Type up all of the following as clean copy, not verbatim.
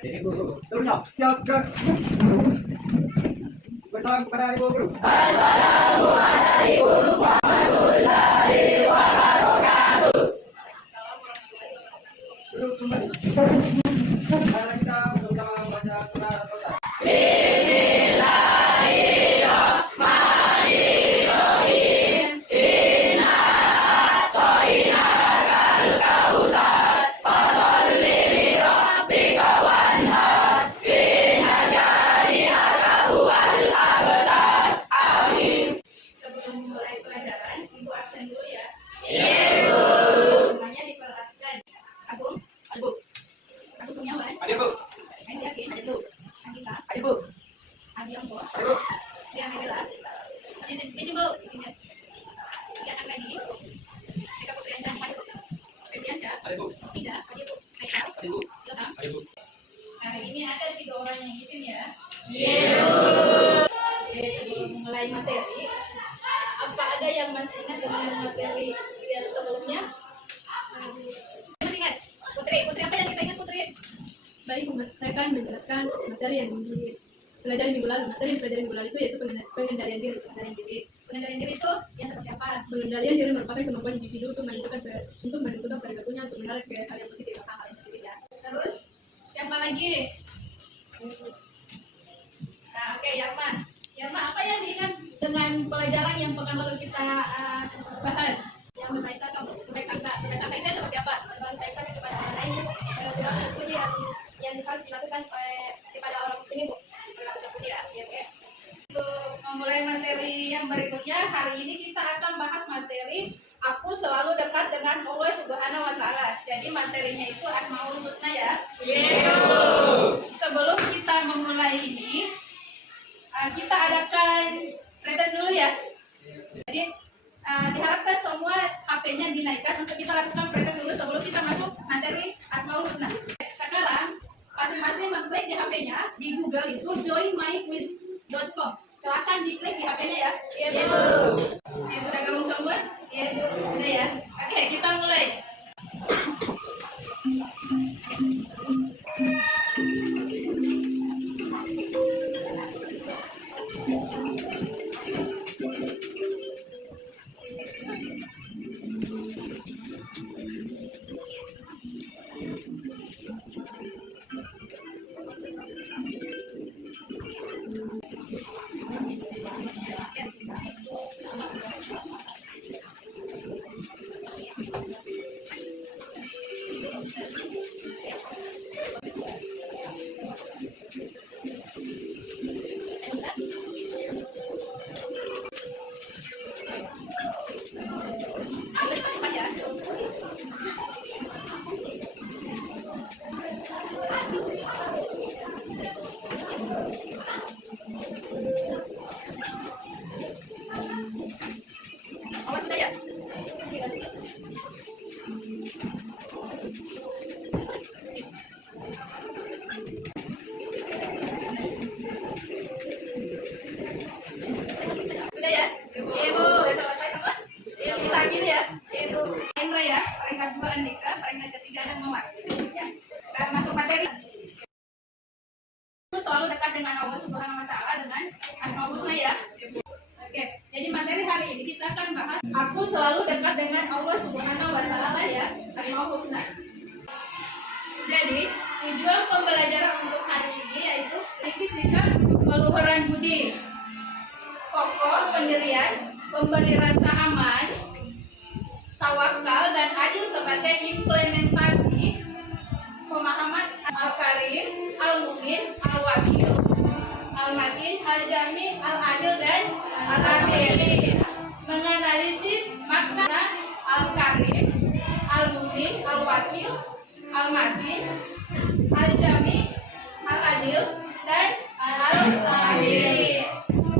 Ini guru. Seluruhnya siap gerak. Bersalam kepada ibu guru. Duduk kembali. Mari kita bersama baca surat Al-Fatihah. Sebelum mulai pelajaran, Ibu absen dulu ya. Semuanya diperhatikan. Agung, Agus Kurniawan, Ayo, Bu. Andi Yakin, Andika, Ayo, Bu. Andi Ambo, Ayo, Bu. Ria Megala, Cici Bu, Ria Anggani, Eka Putri Anjani, Febriansyah, Ayo, Bu. Ida, Aikal, Ayo, Bu. Ilham. Ayo, Bu. Nah, ini ada 3 orang yang izin ya. Oke, sebelum mulai materi, apa ada yang masih ingat dengan materi yang sebelumnya? Masih ingat? Putri apa yang kita ingat Putri? Baik, saya akan menjelaskan materi yang dipelajari minggu lalu. Materi yang dipelajari minggu lalu itu yaitu pengendalian diri. Pengendalian diri itu yang seperti apa? Pengendalian diri merupakan kemampuan individu untuk menentukan perilakunya untuk mengarah ke hal yang positif. Hal yang positif ya. Terus siapa lagi? Nah, oke, Yarman. Yarman, apa yang diingat dengan pelajaran yang pekan lalu kita bahas? Yang berbaik sangka, berbaik sangka itu seperti apa? Berbaik sangka kepada orang lain, perilaku yang harus dilakukan kepada orang muslim, Bu. Perilaku terpuji ya. Ya, oke. Untuk memulai materi yang berikutnya, hari ini kita akan bahas materi aku selalu dekat dengan Allah Subhanahu wa Ta'ala. Jadi materinya itu Asmaul Husna ya. Sebelum kita memulai ini, kita adakan pretest dulu ya. Jadi diharapkan semua HP-nya dinaikkan untuk kita lakukan pretest dulu sebelum kita masuk materi Asmaul Husna. Sekarang masing-masing mengklik di HP-nya, di Google itu joinmyquiz.com. Silahkan diklik di HP-nya ya. Iya, Bu. Sudah gabung semua? Iya, Bu. Sudah ya. Oke, kita mulai. Cepat ya. Awas sudah ya. Sudah ya? Iya, Bu. Sudah selesai semua? Iya, kita ambil ya. Iya, Bu. Indra ya, peringkat 2 Andika, peringkat ketiga dan Mawar. Ya. Masuk materi. Selalu dekat dengan Allah Subhanahu wa Ta'ala dengan Asmaul Husna ya. Oke, jadi materi hari ini kita akan bahas aku selalu dekat dengan Allah Subhanahu wa Ta'ala ya, Asmaul Husna. Jadi, tujuan pembelajaran untuk hari ini yaitu memiliki sikap keluhuran budi, kokoh pendirian, pemberi rasa aman, tawakal dan adil sebagai implementasi pemahaman Al-Karim, Al-Mumin, Al-Wakil, Al-Matin, Al-Jami, Al-Adil dan Al-Adil. Menganalisis makna Al-Karim, Al-Mumin, Al-Wakil, Al-Matin, Al-Jami, Al-Adil dan Al-Adil.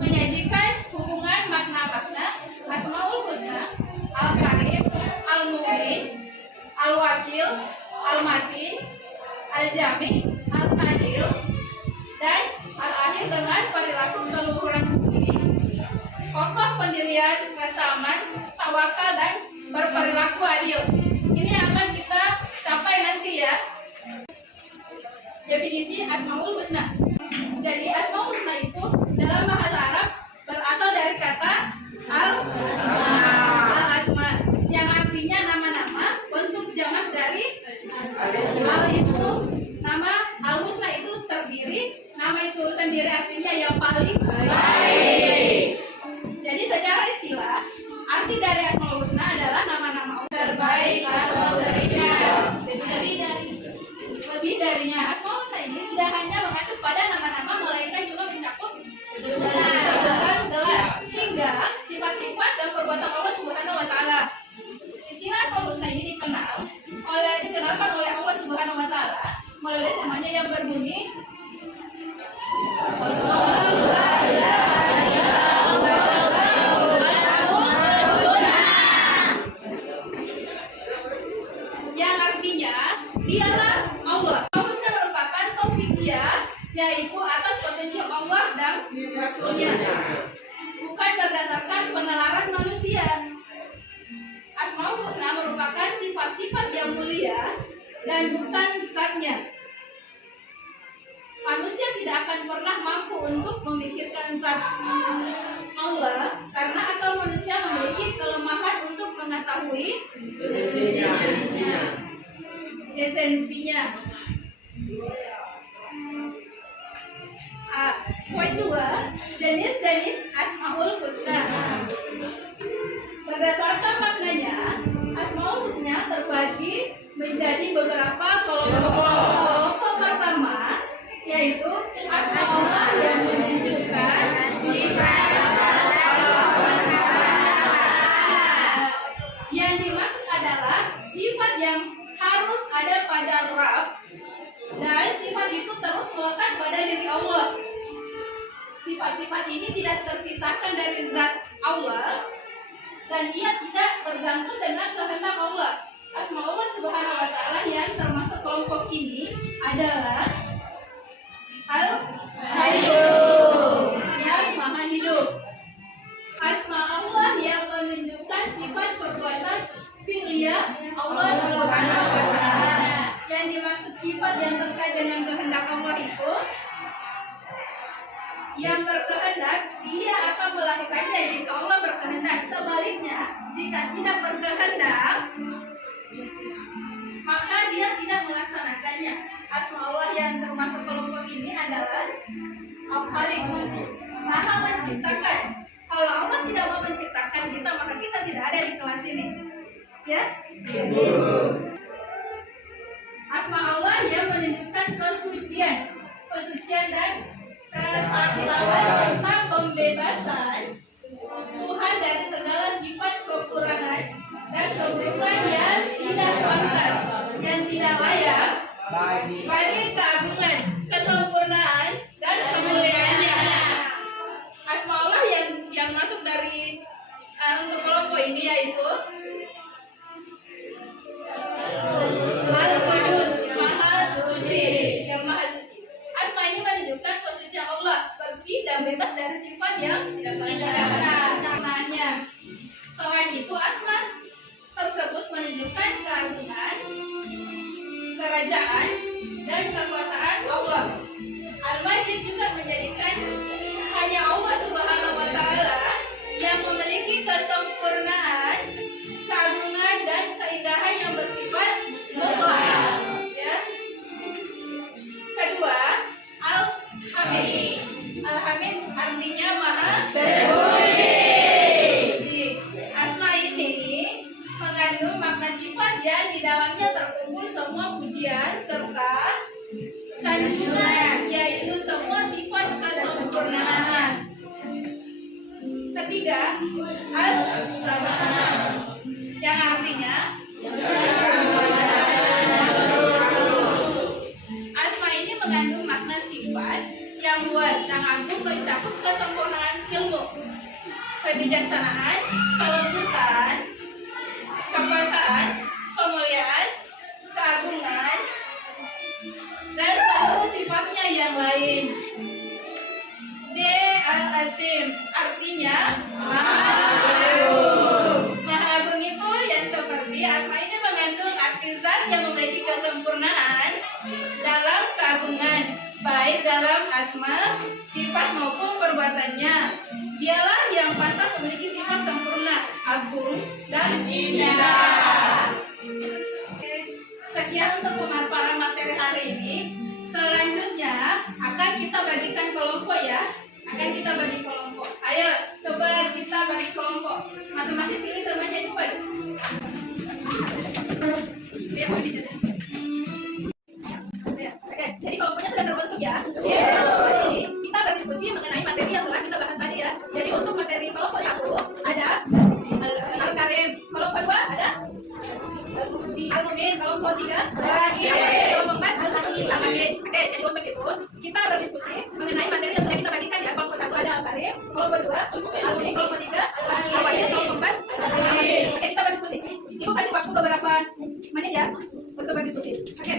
Menyajikan hubungan makna-makna Asmaul Husna, Al-Karim, Al-Mumin, Al-Wakil, Al-Matin, Al-Jami, Al-Adil dan Al-Adil dengan perilaku keluhuran budi, kokoh pendirian, rasa aman, tawakal dan berperilaku adil. Ini akan kita capai nanti ya. Definisi dari Al-Ismu. Nama Al-Husna itu terdiri, nama itu sendiri artinya yang paling baik. Jadi secara istilah, arti dari Asmaul Husna adalah nama-nama Allah Terbaik atau terindah. lebih darinya. Asmaul Husna ini tidak hanya mengacu pada nama-nama, melainkan juga mencakup sebutan gelar hingga sifat-sifat dan perbuatan Allah Subhanahu wa taala. Istilah Asmaul Husna ini dikenalkan oleh Allah Subhanahu wa taala melalui namanya yang berbunyi Allahu la ilaha illallah Asmaul Husna, yang artinya dialah Allah. Asmaul Husna merupakan taufiqiyah, yaitu atas petunjuk Allah dan Rasulnya, bukan berdasarkan penalaran manusia. Asmaul Husna merupakan sifat-sifat yang mulia dan bukan zatnya. Manusia tidak akan pernah mampu untuk memikirkan zat Allah karena akal manusia memiliki kelemahan untuk mengetahui esensinya. Poin 2, jenis-jenis Asmaul Husna. Berdasarkan maknanya, Asmaul Husna terbagi menjadi beberapa kelompok. Kelompok pertama yaitu Asmaullah yang menunjukkan sifat yang dimaksud adalah sifat yang harus ada pada Rabb dan sifat itu terus melekat pada diri Allah. Sifat-sifat ini tidak terpisahkan dari zat Allah dan ia tidak bergantung dengan kehendak Allah. Asmaullah Subhanahu wa taala yang termasuk kelompok ini adalah Al-Hayyum, yang maha hidup. Asma Allah yang menunjukkan sifat perbuatan fi'liyah Allah Subhanahu wa taala. Yang dimaksud sifat yang terkait dengan kehendak Allah itu yang berkehendak, dia akan melahirkannya jika Allah berkehendak. Sebaliknya, jika tidak berkehendak, maka dia tidak melaksanakannya. Asma Allah yang termasuk kelompok ini adalah Al-Khaliq, maha menciptakan. Kalau Allah tidak mau menciptakan kita, maka kita tidak ada di kelas ini. Ya? Asma Allah yang menunjukkan kesucian dan kesatuan serta pembebasan Tuhan dari segala sifat kekurangan dan keburukan yang tidak pantas, yang tidak layak bagi keagungan, kesempurnaan dan kemuliaannya. Asma Allah yang masuk dari untuk kelompok ini yaitu Al-Qudus, maha suci, yang maha suci. Asma ini menunjukkan kesucian Allah, bersih dan bebas dari sifat yang tidak pantas. Selain itu, asma tersebut menunjukkan keagungan, kerajaan, dan kekuasaan Allah. Al-Majid juga menjadikan hanya Allah Subhanahu wa taala yang memiliki kesempurnaan, keagungan, dan keindahan yang bersifat mutlak. Ya. Kedua, Al-Hamid. Al-Hamid artinya maha berpuji. Asma ini mengandung makna sifat yang di dalamnya terkumpul semua pujian serta sanjungan, yaitu semua sifat kesempurnaannya. Ketiga, As-Sama, yang artinya asma ini mengandung makna sifat yang luas dan agung, mencakup kesempurnaan ilmu, kebijaksanaan, kelembutan, kekuasaan, kemuliaan, keagungan, dan seluruh sifatnya yang lain. D. Al-Azim artinya maha agung. Maha agung itu yang seperti asma ini mengandung arti zat yang memiliki kesempurnaan dalam keagungan, baik dalam asma, sifat maupun perbuatannya. Dialah yang pantas memiliki sifat sempurna, agung, dan indah. Sekian untuk pemaparan materi hari ini. Selanjutnya akan kita bagikan kelompok ya. Akan kita bagi kelompok. Ayo, coba kita bagi kelompok. Masing-masing pilih temannya cepat. Lihat di sini. Oke, jadi kelompoknya sudah terbentuk ya. Jadi kita berdiskusi mengenai materi yang telah kita bahas tadi ya. Jadi untuk materi kelompok 1 ada Al-Karim, kelompok 2 ada Al-Mumin, kelompok 3 kelompok 4 Al-Hadid. Oke, jadi untuk itu kita berdiskusi mengenai materi yang sudah kita bagikan ya. Kelompok 1 ada Al-Karim, kelompok 2 Al-Mumin, kelompok 3 Al-Hadid, kelompok 4 Al-Hadid. Oke, kita berdiskusi. Ibu kasih waktu beberapa menit ya untuk berdiskusi. Oke.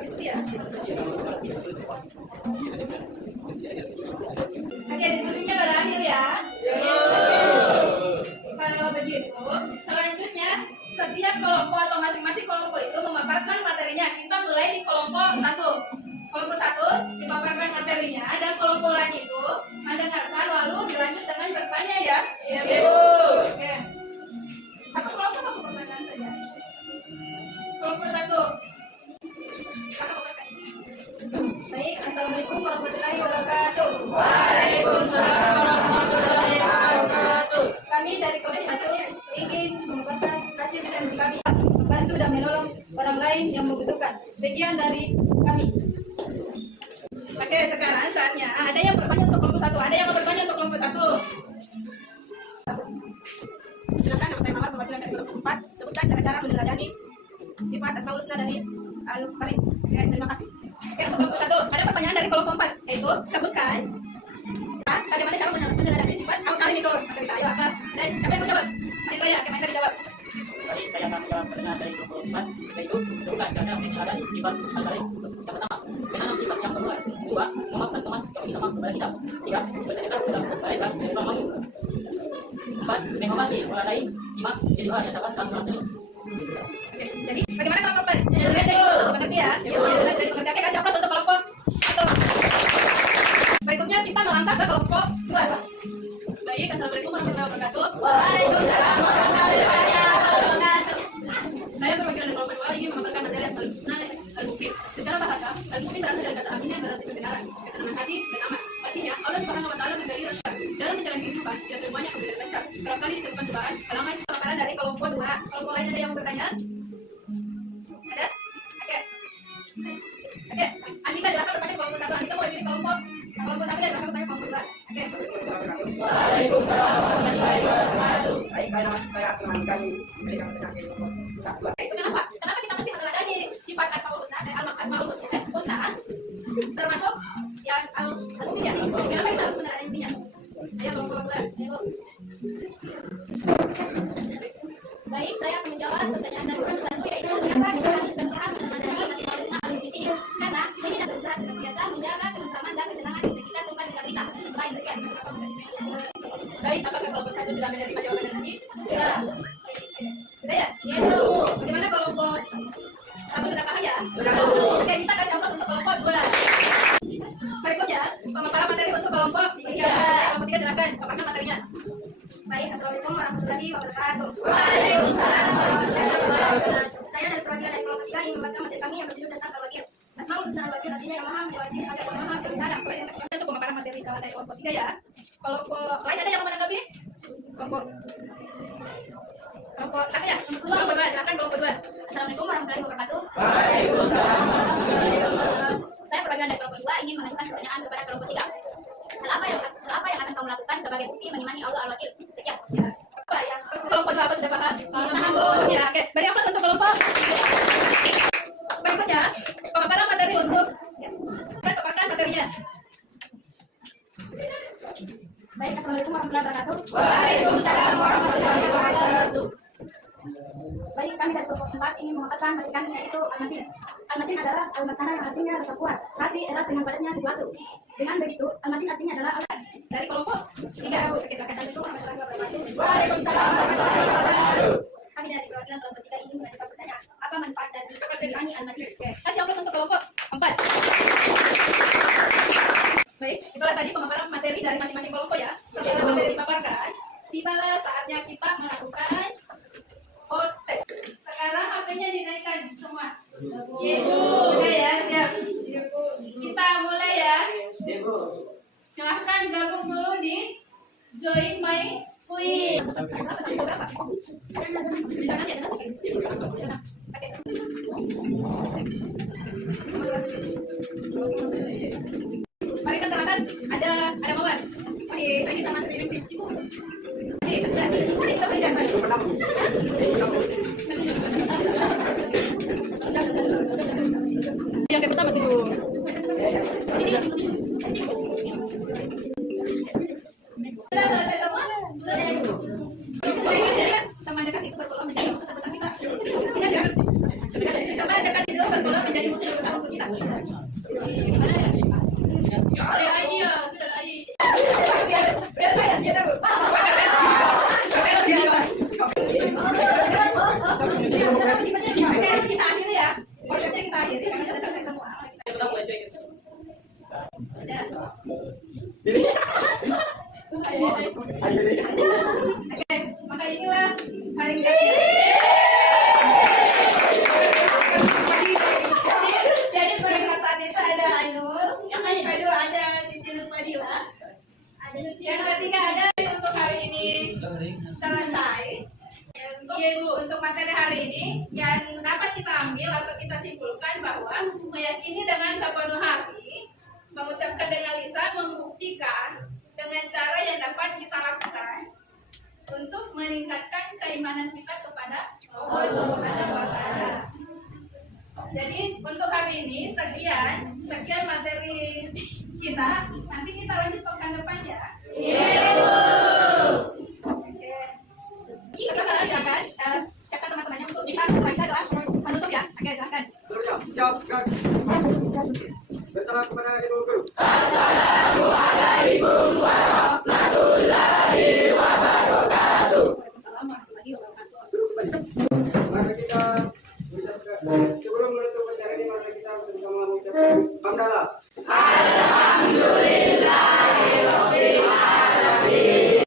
Diskusi ya. Oke, diskusinya berakhir ya. Kalau begitu, selanjutnya setiap kelompok atau masing-masing kelompok itu memaparkan materinya. Kita mulai di kelompok 1. Kelompok 1 dipaparkan materinya dan kelompok lain itu mendengarkan lalu dilanjut dengan bertanya ya. Oke. Satu kelompok satu pertanyaan saja. Kelompok 1. Baik, assalamualaikum warahmatullahi wabarakatuh. Waalaikumsalam warahmatullahi wabarakatuh. Kami dari kelompok 1 ingin mengucapkan hasil diskusi kami membantu dan menolong orang lain yang membutuhkan. Sekian dari kami. Oke, sekarang saatnya ada yang bertanya untuk kelompok 1. Ada yang mau bertanya untuk kelompok 1. Silakan, nama saya Mawar, perwakilan dari kelompok 4. Sebutkan cara-cara meneladani sifat Asmaul Husna dari Al-Karim. Oke, terima kasih. Oke, untuk kelompok 1 ada pertanyaan dari kelompok 4, yaitu sebutkan ya, bagaimana cara meneladani sifat Al-Karim itu. Maka kita ayo apa? Dan siapa yang mau jawab? Mari Raya, kemana dijawab? Baik, saya akan menjawab pertanyaan dari kelompok 4, yaitu coba cara meneladani sifat Al-Karim. Yang pertama, menanam sifat yang kedua. Dua, memaafkan teman kalau kita maaf kepada kita. Tiga, bercerita dalam kebaikan dan membangun. 4, menghormati orang lain. 5, jadi orang yang sabar dalam berselisih. Oke, jadi bagaimana kelompok 4? Mengerti ya? Jelas dari mengerti. Oke, kasih aplaus untuk kelompok 1. Berikutnya kita melangkah ke kelompok 2. Baik, assalamualaikum warahmatullahi wabarakatuh. Waalaikumsalam warahmatullahi wabarakatuh. Saya perwakilan dari kelompok 2 ingin memaparkan materi Asmaul Husna dan Al-Mumin. Secara bahasa, Al-Mumin berasal dari kata amin yang berarti kebenaran, ketenangan hati dan aman. Artinya, Allah Subhanahu wa taala memberi rasyad dalam menjalani kehidupan, tidak semuanya kemudian lancar. Kerap kali ditemukan cobaan, halangan. Pemaparan dari kelompok 2. Kelompok lain ada yang mau bertanya? Ada? Oke. Oke, Andika silakan bertanya kelompok 1. Andika mau pilih kelompok 1 dan silakan bertanya kelompok 2. Oke. Waalaikumsalam warahmatullahi wabarakatuh. Baik, saya senang kami memberikan pertanyaan ke kelompok 1. Itu kenapa? Kenapa kita mesti meneladani sifat Asmaul Husna dan Asmaul Husna termasuk yang al-mumin ya? Kenapa kita harus meneladani intinya? Ayo kelompok 2. Baik, saya akan menjawab pertanyaan dari kelompok 1, yaitu kenapa kita harus berusaha meneladani Asmaul Husna ini? Karena ini dan berusaha senantiasa menjaga ketentraman dan ketenangan di sekitar tempat tinggal kita. Baik, sekian. Baik, apakah kelompok 1 sudah menerima jawaban tadi? Sudah. Sudah ya? Ya, Bu. Bagaimana kelompok 1 sudah paham ya? Sudah. Oke, kita kasih aplaus untuk kelompok 2. Berikutnya, pemaparan materi untuk kelompok 3. Kelompok 3 silakan, paparkan materinya. Baik, assalamualaikum warahmatullahi wabarakatuh. Waalaikumsalam warahmatullahi wabarakatuh. Saya dari perwakilan dari kelompok 3 ingin membacakan materi kami yang berjudul tentang al-wakil. Asmaul Husna al-wakil artinya yang maha menjawabkan agar pemahaman berbicara. Untuk pemaparan materi kawan dari kelompok 3 ya. Kelompok lain ada yang mau menanggapi? Kelompok 1 ya? Kelompok 2, silakan kelompok 2. Assalamualaikum warahmatullahi wabarakatuh. Waalaikumsalam warahmatullahi wabarakatuh. Saya perwakilan dari kelompok 2 ingin mengajukan pertanyaan kepada kelompok 3. Hal apa yang akan kamu lakukan sebagai bukti mengimani Allah al-Wakil? Sekian. Apa ya? Kelompok 2 apa sudah paham? Paham, Bu. Ya, oke. Beri aplaus untuk kelompok. Berikutnya, pemaparan materi untuk paparkan materinya. Baik, assalamualaikum warahmatullahi wabarakatuh. Waalaikumsalam warahmatullahi wabarakatuh. Baik, kami dari kelompok 4 ingin mengatakan materi kami yaitu al-matin. Al-matin adalah al-matanah yang artinya rasa kuat, hati erat dengan padatnya sesuatu. Dengan begitu, al-matin artinya adalah Dari kelompok 3. Oke, silakan. Assalamualaikum warahmatullahi wabarakatuh. Waalaikumsalam warahmatullahi wabarakatuh. Kami dari perwakilan kelompok 3 ingin mengajukan pertanyaan. Apa manfaat dan Ani Almaty. Oke. Kasih aplaus untuk kelompok 4. Baik, itulah tadi pemaparan materi dari masing-masing kelompok ya. Setelah materi dipaparkan, tibalah saatnya kita melakukan post test. Sekarang HP-nya dinaikkan semua. Iya, Bu. Oke ya, siap. Kita mulai ya. Silahkan gabung dulu di Join My Quiz. Mari ke atas, ada Mawar. Oke, saya sama streaming sih. Oke, sudah. Mari kita berjalan. Yang pertama tuh. Sudah selesai semua? Oh, ingat ya, teman dekat itu berpeluang menjadi musuh terbesar kita. Ingat ya? Teman dekat itu berpeluang menjadi musuh terbesar kita. Ada ID ya, sudah ada ID. Biasa ya, kita Bu. Biasa. Oke, kita akhiri ya. Podcastnya kita akhiri karena sudah selesai semua. Ya. Oke, maka inilah hari kasih. Jadi peringkat saat itu ada Ainul, yang kedua ada Siti Nurfadila, yang ketiga ada untuk hari ini selesai. Untuk materi hari ini yang dapat kita ambil atau kita simpulkan bahwa meyakini dengan sepenuh hati, mengucapkan dengan lisan, membuktikan dengan cara yang dapat kita lakukan untuk meningkatkan keimanan kita kepada Allah Subhanahu wa Ta'ala. Jadi untuk hari ini sekian materi kita. Nanti kita lanjut pekan depan ya. Oke. Kita silakan siapkan teman-temannya untuk kita membaca doa penutup ya. Oke, silakan. Siap, Kak. Bersalam kepada Ibu Guru. Assalamualaikum warahmatullahi wabarakatuh. Mari kita sebelum menutup acara ini, mari kita bersama mengucapkan hamdalah. Alhamdulillahirobbil alamin.